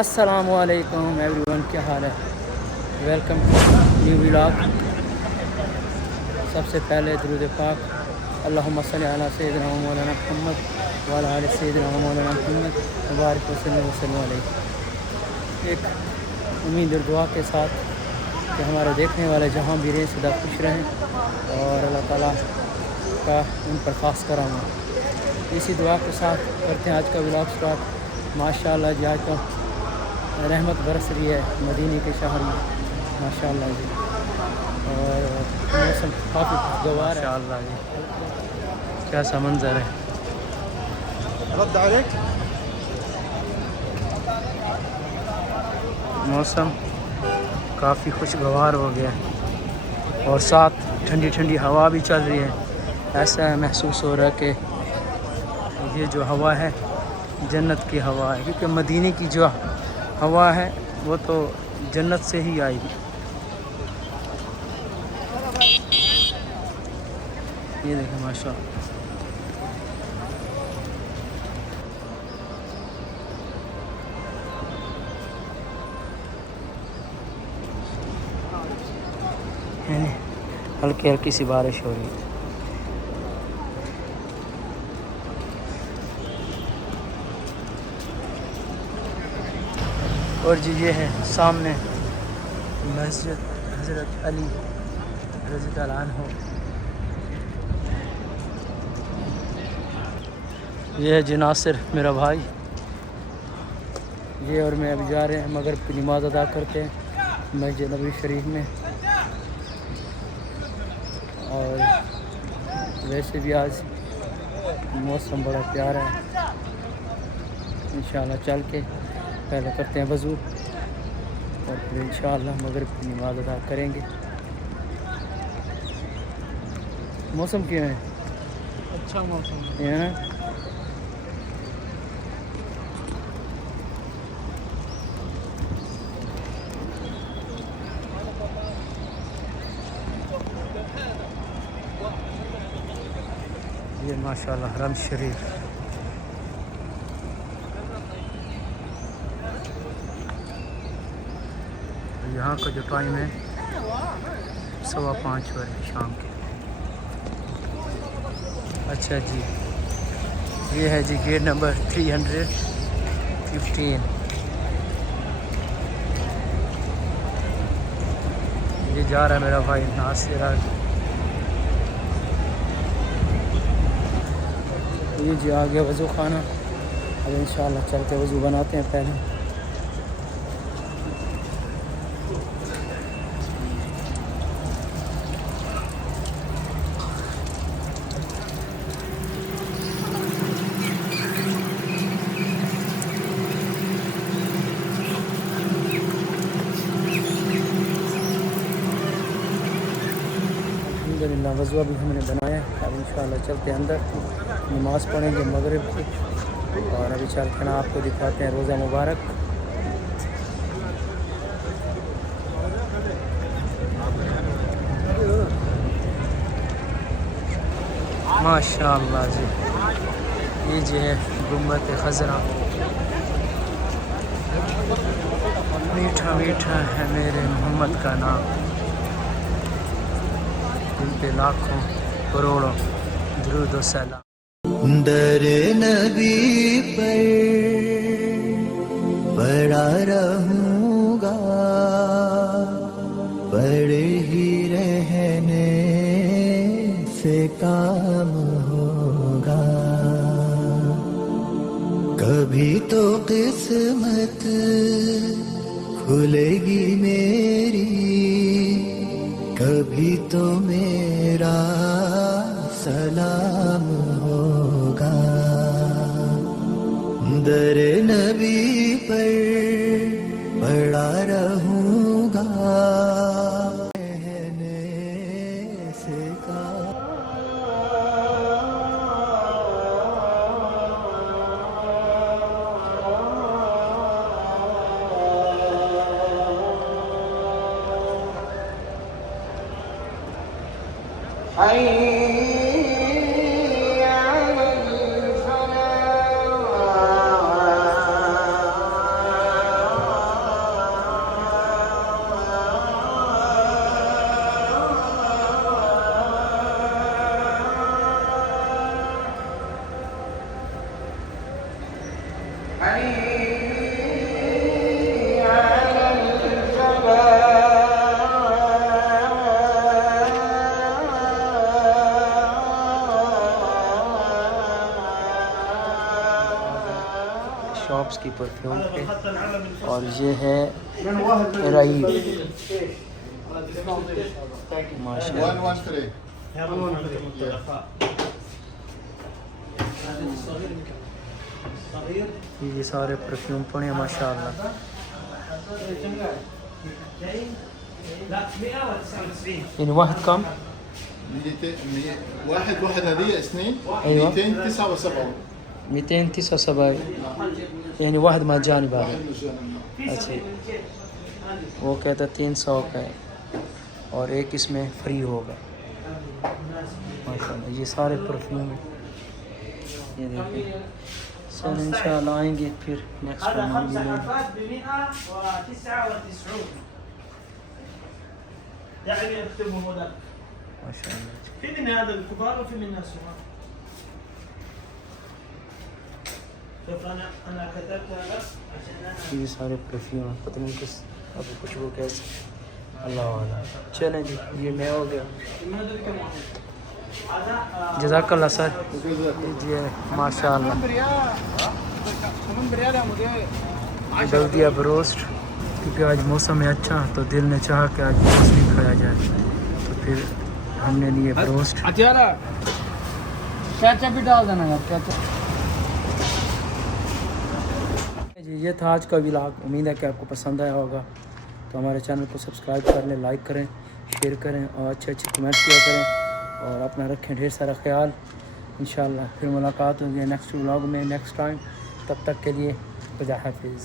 السلام علیکم every one, کیا حال ہے؟ Welcome new vlog. سب سے پہلے درود پاک اللہم صلی علی سیدنا و مولانا محمد وعلی آل سیدنا و مولانا محمد مبارک وسلم علیہ۔ ایک امید اور دعا کے ساتھ کہ ہمارے دیکھنے والے جہاں بھی رہیں سدا خوش رہیں اور اللہ تعالیٰ کا ان پر خاص کرم ہو۔ اسی دعا کے ساتھ کرتے ہیں آج کا ولاگ سٹارٹ۔ ماشاء اللہ جی، آج تو رحمت برس رہی ہے مدینے کے شہر میں، ماشاء اللہ جی، اور موسم کافی خوشگوار ہے۔ ماشاء اللہ جی، کیا سا منظر ہے۔ موسم کافی خوشگوار ہو گیا اور ساتھ ٹھنڈی ٹھنڈی ہوا بھی چل رہی ہے۔ ایسا محسوس ہو رہا ہے کہ یہ جو ہوا ہے جنت کی ہوا ہے، کیونکہ مدینے کی جو ہوا ہے وہ تو جنت سے ہی آئی گی۔ یہ دیکھیں ماشاء اللہ، یعنی ہلکی ہلکی سی بارش ہو رہی ہے۔ اور جی یہ ہے سامنے مسجد حضرت علی رضی اللہ عنہ۔ یہ ہے جی ناصر میرا بھائی، یہ اور میں ابھی جا رہے ہیں مغرب کی نماز ادا کرتے ہیں مسجد نبوی شریف میں۔ اور ویسے بھی آج موسم بڑا پیارا ہے۔ انشاءاللہ چل کے پہلے کرتے ہیں وضو اور پھر انشاءاللہ مغرب کی نماز ادا کریں گے۔ موسم کیوں ہے؟ اچھا موسم ہے نا۔ یہ ماشاءاللہ حرم شریف، یہاں کا جو ٹائم ہے 5:15 بجے شام کے۔ اچھا جی، یہ ہے جی گیٹ نمبر 315۔ یہ جا رہا ہے میرا بھائی ناصر آج۔ یہ جی آ گیا وضو خانہ، اب انشاءاللہ چل کے وضو بناتے ہیں پہلے۔ الحمدللہ وضو ابھی ہم نے بنایا ہے، اب انشاءاللہ چلتے ہیں اندر، نماز پڑھیں گے مغرب کی، اور ابھی چل کے نا آپ کو دکھاتے ہیں روزہ مبارک۔ ماشاءاللہ جی، یہ جی ہے گنبد خضرا، میٹھا میٹھا ہے میرے محمد کا نام، ان پہ لاکھوں کروڑوں درود و سلام۔ در نبی پر پڑا رہوں گا، پڑے ہی رہنے سے کام ہوگا، کبھی تو قسمت کھلے گی میری، کبھی تو میرا سلام ہوگا، در نبی پر پڑا رہوں گا، رہنے سے کام۔ شاپس کی پرفیوم پہ. اور یہ ہے رائب ماشاء اللہ. یہ سارے پرفیوم پڑے ہیں ماشاء اللہ. يعني واحد كم؟ 200 واحد هذه اثنين أيوة. 279 279 يعني واحد مجاني بعد. اچھا وہ کہتا 300 کا ہے اور ایک اس میں فری ہوگا ماشاء اللہ. یہ سارے پرفیوم ہیں یہ دیکھیں. سر انشاءاللہ آئیں گے پھر نیکسٹ ٹائم ہم ملیں گے. ماشاء اللہ. في من هذا الكبار وفي منها الصغار. شوف انا كتبتها لك عشان انا یہ سارے پرفیوم ہیں. پتہ نہیں کس اب کچھ وہ کیسے اللہ والا. چلیں جی یہ میں ہو گیا. جزاک اللہ سر. جی ماشاء اللہ. ڈل دیا بروسٹ کیونکہ آج موسم ہے اچھا تو دل نے چاہا کہ آج گوشت بھی کھایا جائے تو پھر ہم نے لیے بروسٹ. کیچپ بھی ڈال دینا یار. کیچپ جی یہ تھا آج کا ولاگ. امید ہے کہ آپ کو پسند آیا ہوگا. تو ہمارے چینل کو سبسکرائب کر لیں, لائک کریں, شیئر کریں اور اچھے اچھے کمنٹ کیا کریں اور اپنا رکھیں ڈھیر سارا خیال. انشاءاللہ پھر ملاقات ہوگی نیکسٹ ولاگ میں نیکسٹ ٹائم. تب تک کے لیے خدا حافظ.